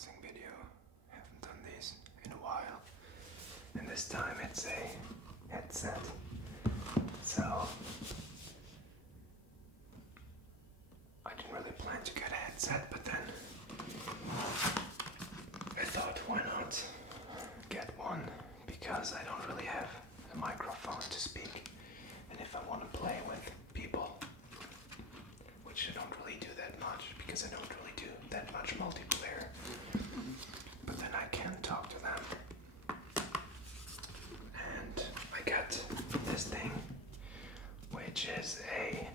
unboxing video. Haven't done these in a while. And this time it's a headset. So I didn't really plan to get a headset, but then I thought, why not get one? Because I don't really have a microphone to speak. And if I want to play with people, which I don't really do that much because I don't really do that much multiplayer, but then I can talk to them. And I got this thing, which is a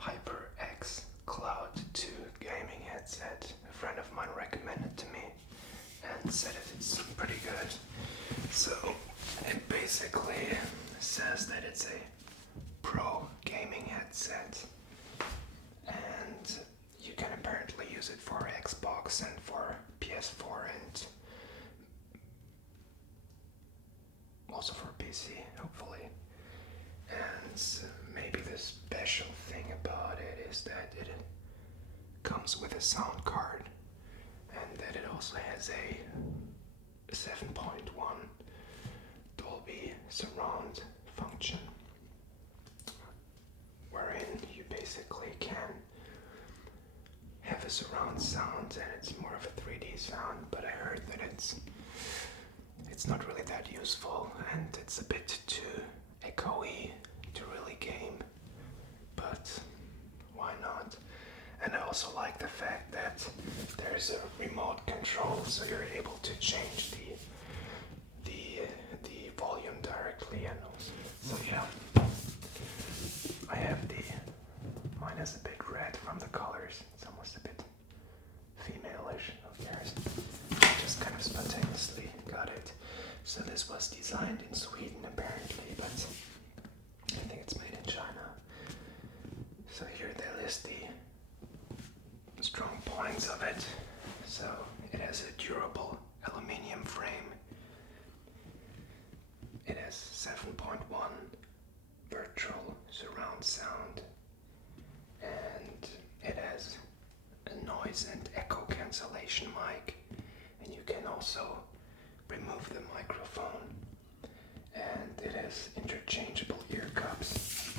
Hyperx Cloud 2 gaming headset. A friend of mine recommended it to me and said it's pretty good. So it basically says that it's a pro gaming headset, and you can apparently use it for Xbox and for PS4 and also for PC, hopefully. And maybe the special thing about it is that it comes with a sound card and that it also has a 7.1 Dolby surround function, wherein you basically can have a surround sound and it's more of a 3D sound, but I heard that it's not really that useful and it's a bit too echoey to really game, but why not? And I also like the fact that there's a remote control, so you're able to change the volume directly. And also, so yeah, I have mine is a bit red from the colors. It's almost a bit female-ish. Who cares? I just kind of spontaneously got it. So this was designed in Sweden apparently, but I think it's made in China. So here they list the strong points of it. So it has a durable aluminium frame. It has 7.1 virtual surround sound, and it has a noise and echo cancellation mic, and you can also remove the microphone, and it has interchangeable ear cups.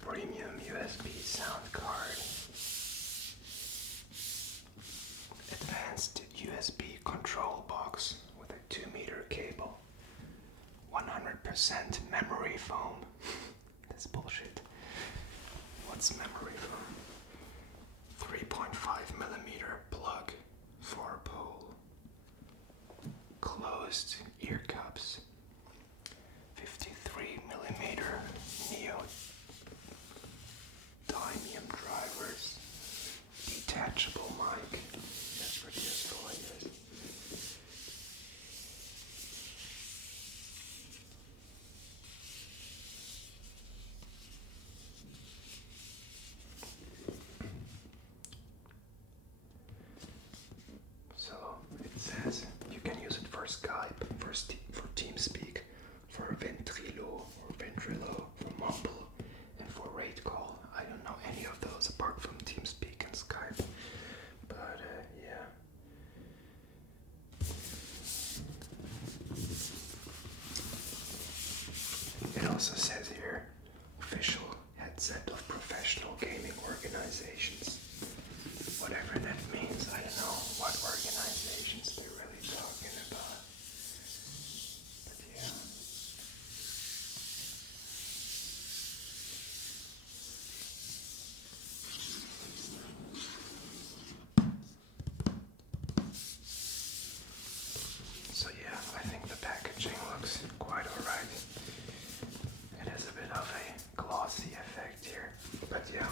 Premium USB sound card, advanced USB control box with a 2-meter cable, 100% memory foam. That's bullshit. What's memory foam? 3.5mm plug, 4-pole, closed ear cups, 53mm neodymium drivers, detachable mic. That's pretty useful, I guess. So it says you can use it for Skype, for TeamSpeak, for Ventrilo, for Mumble, and for Rate Call. I don't know any of those apart from TeamSpeak and Skype, but yeah. It also says here, official headset of professional gaming organizations. Whatever that means, I don't know what organizations they're really talking about. But yeah. So yeah, I think the packaging looks quite alright. It has a bit of a glossy effect here, but yeah.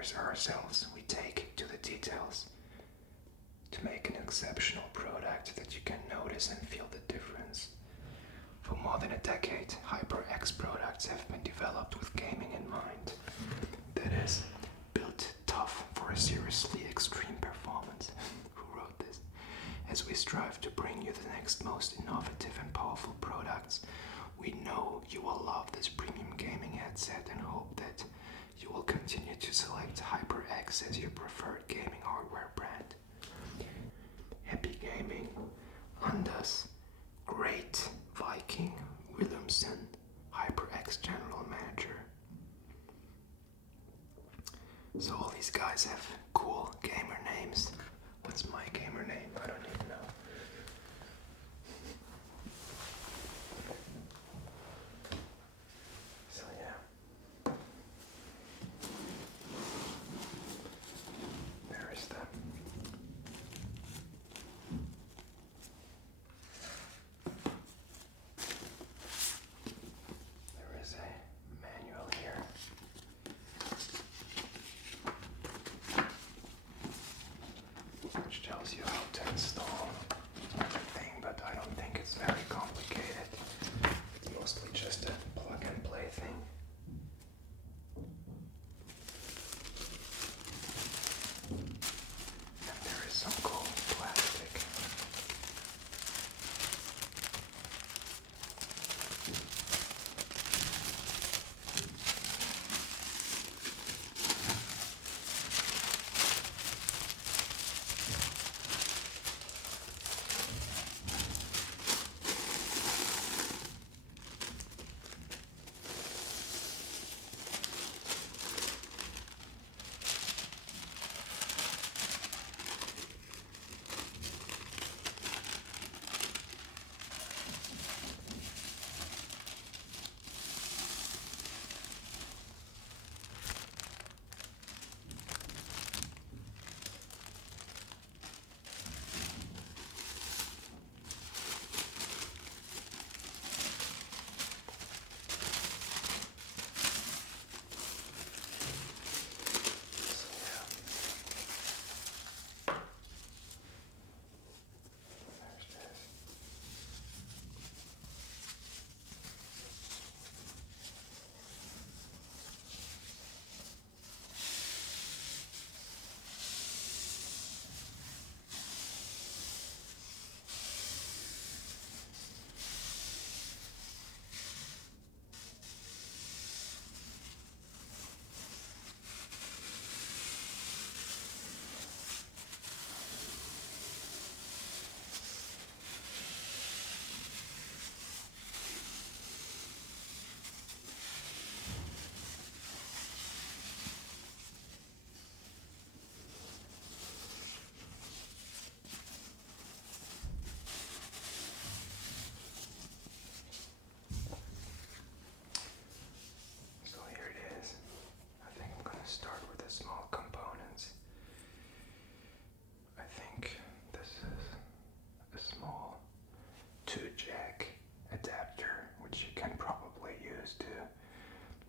gamers ourselves, we take to the details to make an exceptional product that you can notice and feel the difference. For more than a decade, Hyperx products have been developed with gaming in mind. That is, built tough for a seriously extreme performance. Who wrote this? As we strive to bring you the next most innovative and powerful products, we know you will love this premium gaming headset and hope that you will continue to select Hyperx as your preferred gaming hardware brand. Happy gaming, Anders Great Viking Williamson, Hyperx General Manager. So all these guys have cool gamer names. What's my gamer name? I don't even know. So yeah. There is the a manual here. Which tells you how to install everything, but I don't think it's very complicated. It's mostly just a plug and play thing. And there is some cool plastic. Start with the small components. I think this is a small 2-jack adapter, which you can probably use to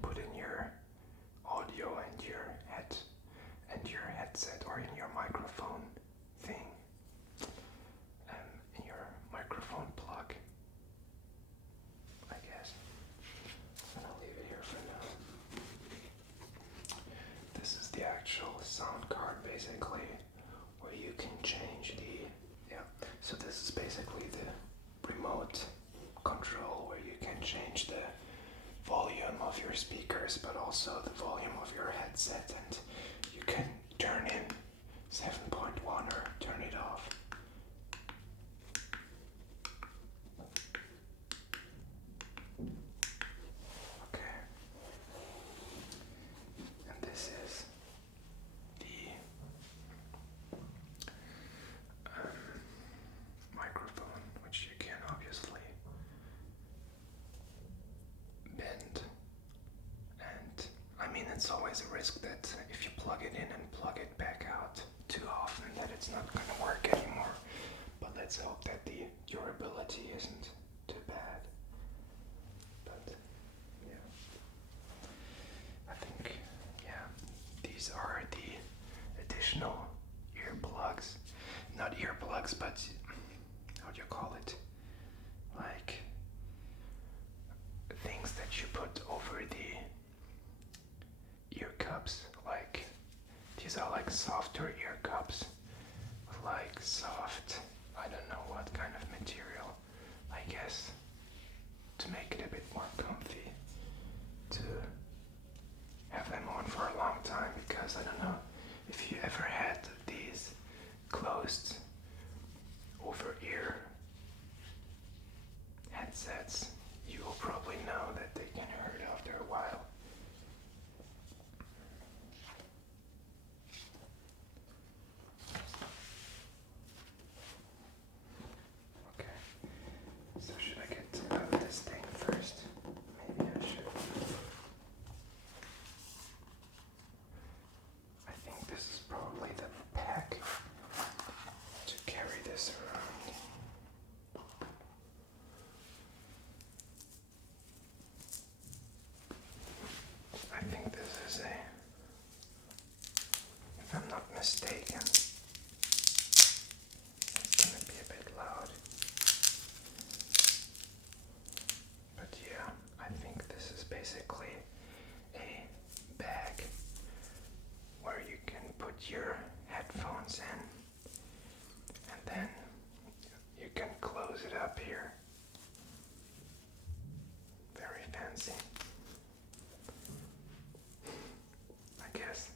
put in your audio and your headset or in your microphone thing, in your microphone plug, I guess. And I'll leave it here for now. This is the actual sound card, basically, where you can change so this is basically the remote control where you can change the volume of your speakers, but also the volume of your headset, and you can turn in 7.1 or turn it off. Okay. And this is the microphone, which you can obviously bend. And I mean, it's always a risk that if you plug it in and plug it back out too often, that it's not going to work anymore. But let's hope that the durability isn't too bad. But yeah, I think these are additional earplugs. Not earplugs, but how do you call it? Like things that you put over the ear cups. Like these are like softer ear cups. Like soft, I don't know what kind of material, I guess, to make it a bit more comfy, to have them on for a long time, because I don't know if you ever had these closed over ear headsets, you will probably know that they can hurt after a while. Okay, so should I get out of this thing first? Maybe I should. I think this is probably the pack to carry this around. I think this is a, if I'm not mistaken, it's gonna be a bit loud. But yeah, I think this is basically a bag where you can put your headphones in, and then you can close it up here. Very fancy. I guess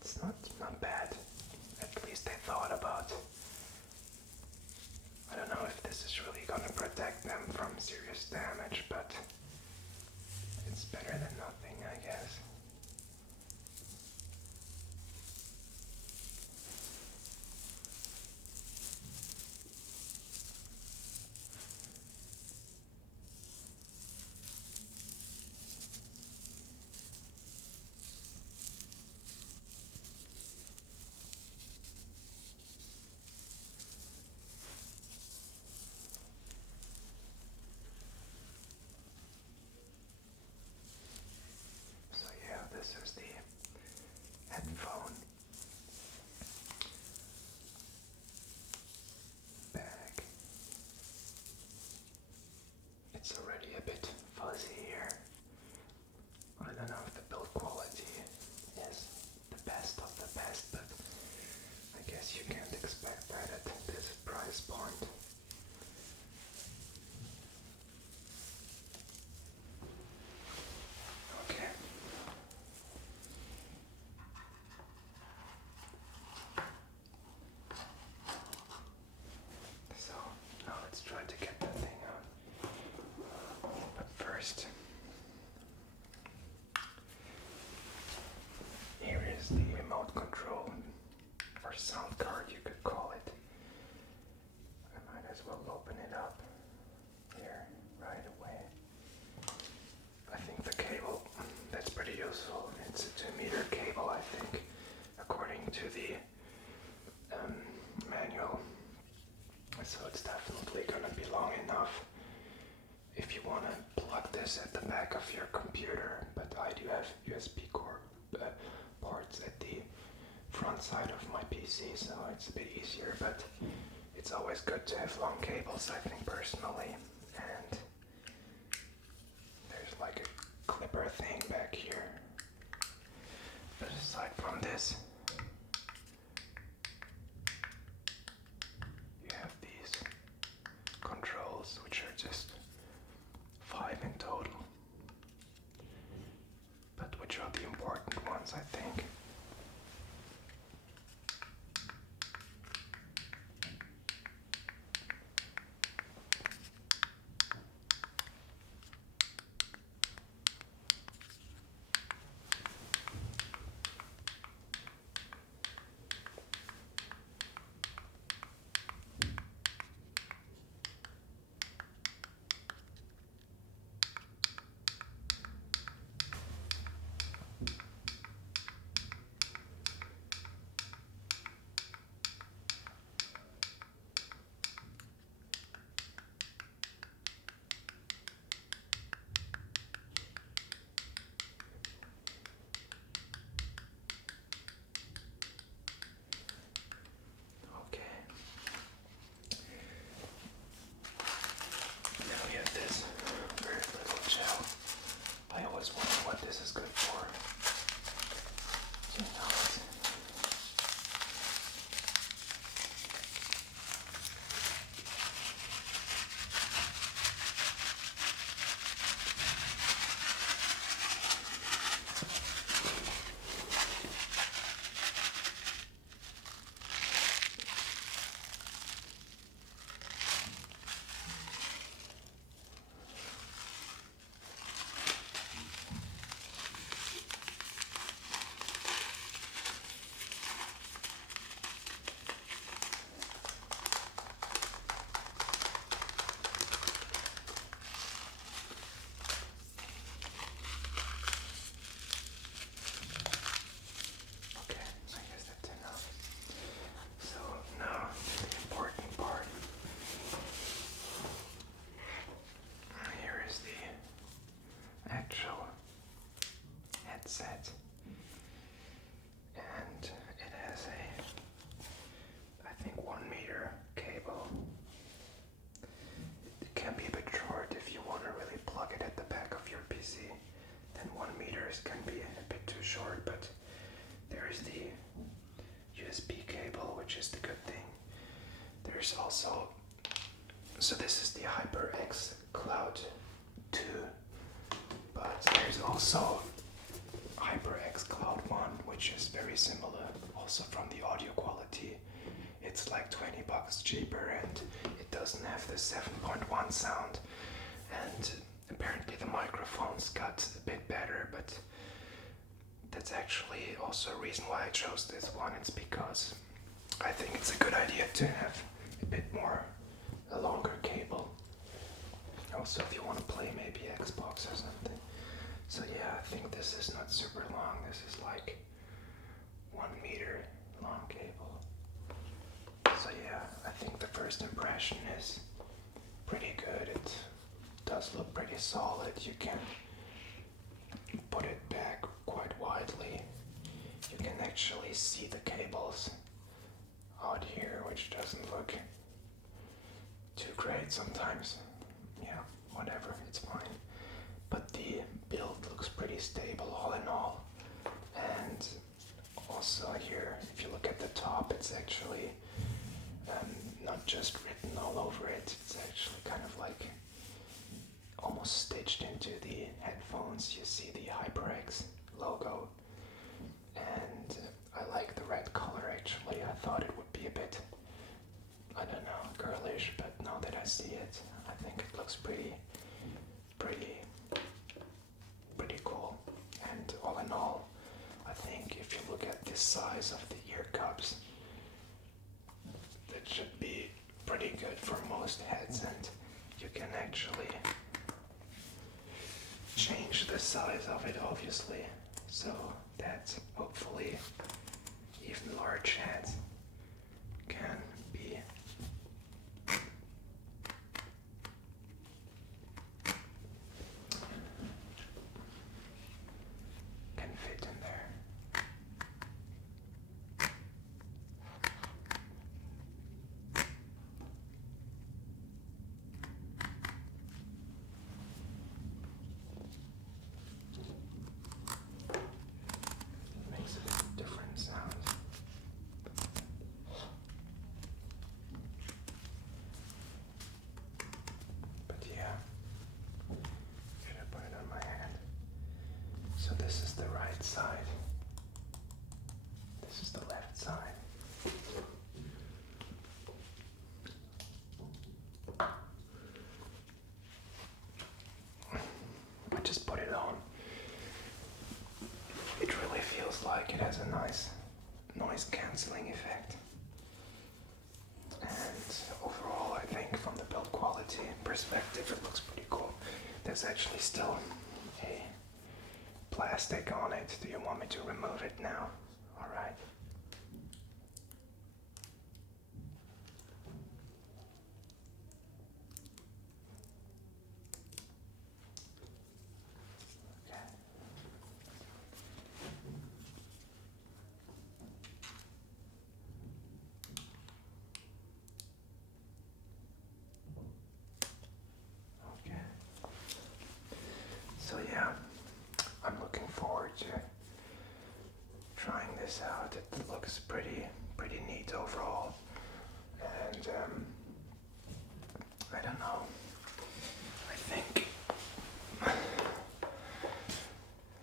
it's not bad. At least I thought about. I don't know if this is really gonna protect them from serious damage, but it's better than nothing, I guess. So yeah, this is the headphone bag. It's already a bit fuzzy here. I don't know if the build quality is the best of the best, but I guess you can't expect that at this price point. Okay. So now let's try to get that thing out. But first, here is the remote control, or sound card you could call it. I might as well open it up here right away. I think the cable, that's pretty useful. It's a 2-meter cable, I think, according to the manual. So it's definitely gonna be long enough if you want to plug this at the back of your computer. But I do have USB ports at the front side of my PC, so it's a bit easier. But it's always good to have long cables, I think, personally. And there's like a clipper thing back here. But aside from this, you have these controls, which are just 5 in total, but which are the important ones, I think. also from the audio quality, it's like 20 bucks cheaper, and it doesn't have the 7.1 sound. And apparently the microphones got a bit better, but that's actually also a reason why I chose this one. It's because I think it's a good idea to have a bit more, a longer cable. Also, if you want to play maybe Xbox or something. So yeah, I think this is not super long. This is like 1 meter long cable. So yeah, I think the first impression is pretty good. It does look pretty solid. You can put it back quite widely. You can actually see the cables out here, which doesn't look too great sometimes. Yeah, whatever, it's fine. But the build looks pretty stable all in all. And also here, if you look at the top, it's actually not just written all over it. It's actually kind of like almost stitched into the headphones. You see the Hyperx logo. And I like the red color actually. I thought it would be a bit, I don't know, girlish, but now that I see it, I think it looks pretty cool. And all in all, I think if you look at the size of the ear cups, that should be pretty good for most heads, and you can actually change the size of it obviously, so that hopefully even large heads can be fit in there. Makes a different sound. But yeah, should I put it on my hand? So this is the right side. This is the left side. I just put it on. It really feels like it has a nice noise cancelling effect. And overall, I think from the build quality perspective, it looks pretty cool. There's actually still a plastic on it. Do you want me to remove it now? Alright. Okay. Okay. So yeah, I'm looking forward to trying this out. It looks pretty neat overall. And I don't know. I think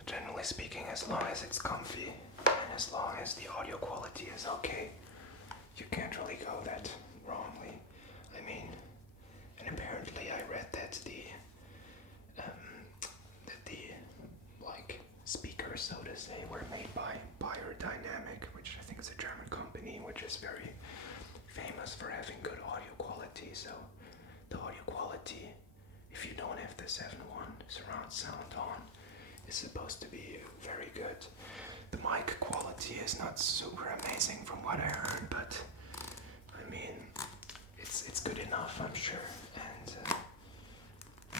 generally speaking, as long as it's comfy and as long as the audio quality is okay, you can't really go that wrongly. I mean, and apparently I read that the like speakers, so to say, were made by Dynamic, which I think is a German company, which is very famous for having good audio quality. So the audio quality, if you don't have the 7.1 surround sound on, is supposed to be very good. The mic quality is not super amazing from what I heard, but I mean, it's good enough, I'm sure. And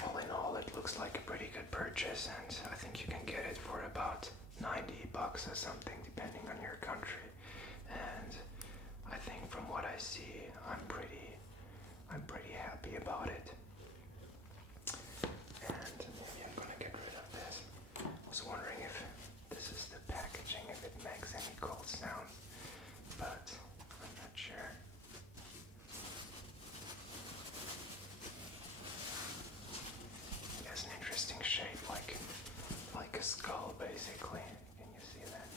all in all, it looks like a pretty good purchase, and I think you can get it for about 90 bucks or something, depending on your country. And I think from what I see, I'm pretty happy about it. And maybe I'm gonna get rid of this. I was wondering if this is the packaging, if it makes any cool sounds, but I'm not sure. It has an interesting shape, like a skull, basically. Can you see that?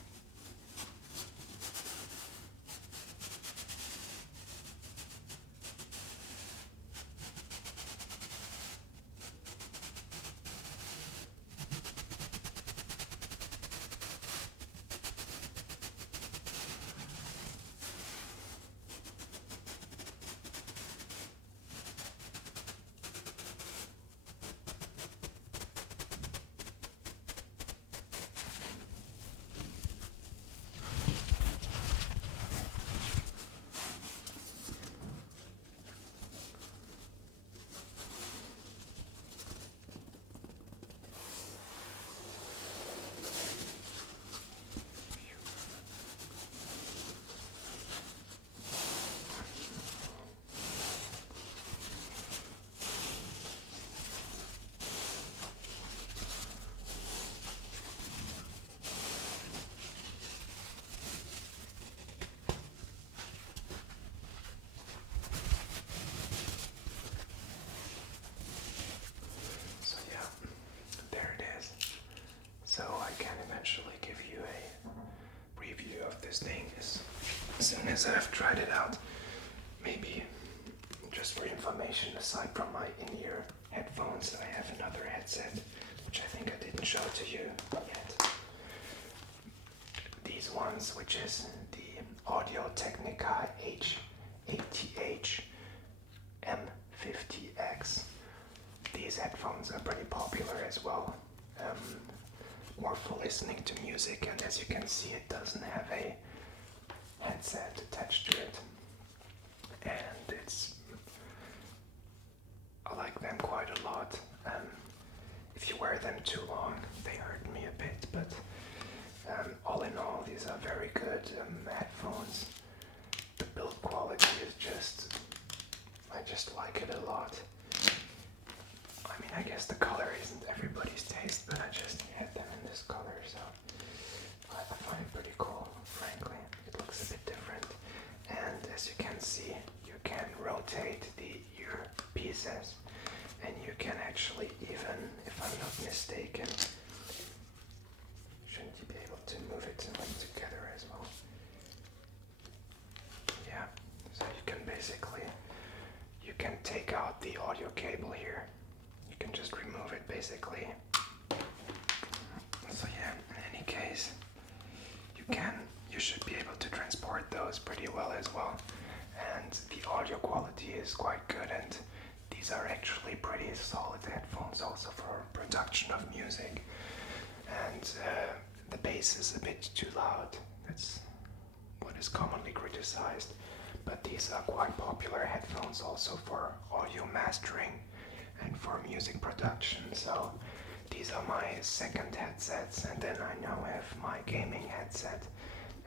thing is, as soon as I've tried it out, maybe just for information, aside from my in-ear headphones, I have another headset, which I think I didn't show to you yet. These ones, which is the Audio Technica ATH M50X. These headphones are pretty popular as well, more for listening to music, and as you can see, it doesn't have a headset attached to it, and I like them quite a lot. If you wear them too long, they hurt me a bit, but all in all, these are very good headphones. The build quality is I just like it a lot. I mean, I guess the color isn't everybody's taste, but I just had them in this color, so I find it pretty cool, frankly. It looks a bit different. And as you can see, you can rotate the ear pieces, and you can actually even, if I'm not mistaken, shouldn't you be able to move it together as well? Yeah, so you can basically, you can take out the audio cable here. You can just remove it basically. So yeah, in any case, you should be able to transport those pretty well as well. And the audio quality is quite good, and these are actually pretty solid headphones also for production of music. And the bass is a bit too loud. That's what is commonly criticized. But these are quite popular headphones also for audio mastering and for music production. So these are my second headsets, and then I now have my gaming headset,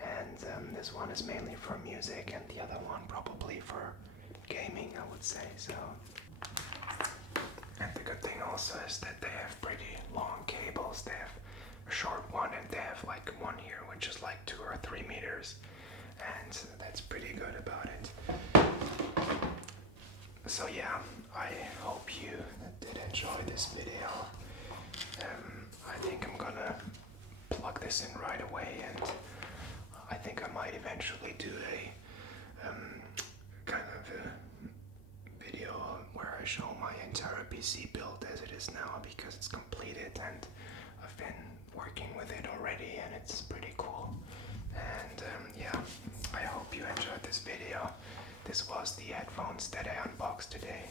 and this one is mainly for music, and the other one probably for gaming, I would say. So, and the good thing also is that they have pretty long cables. They have a short one, and they have like one here which is like 2 or 3 meters, and that's pretty good about it. So yeah, I hope you did enjoy this video. I think I'm gonna plug this in right away, and I think I might eventually do a kind of a video where I show my entire PC build as it is now, because it's completed and I've been working with it already, and it's pretty cool. And yeah, I hope you enjoyed this video. This was the headphones that I unboxed today.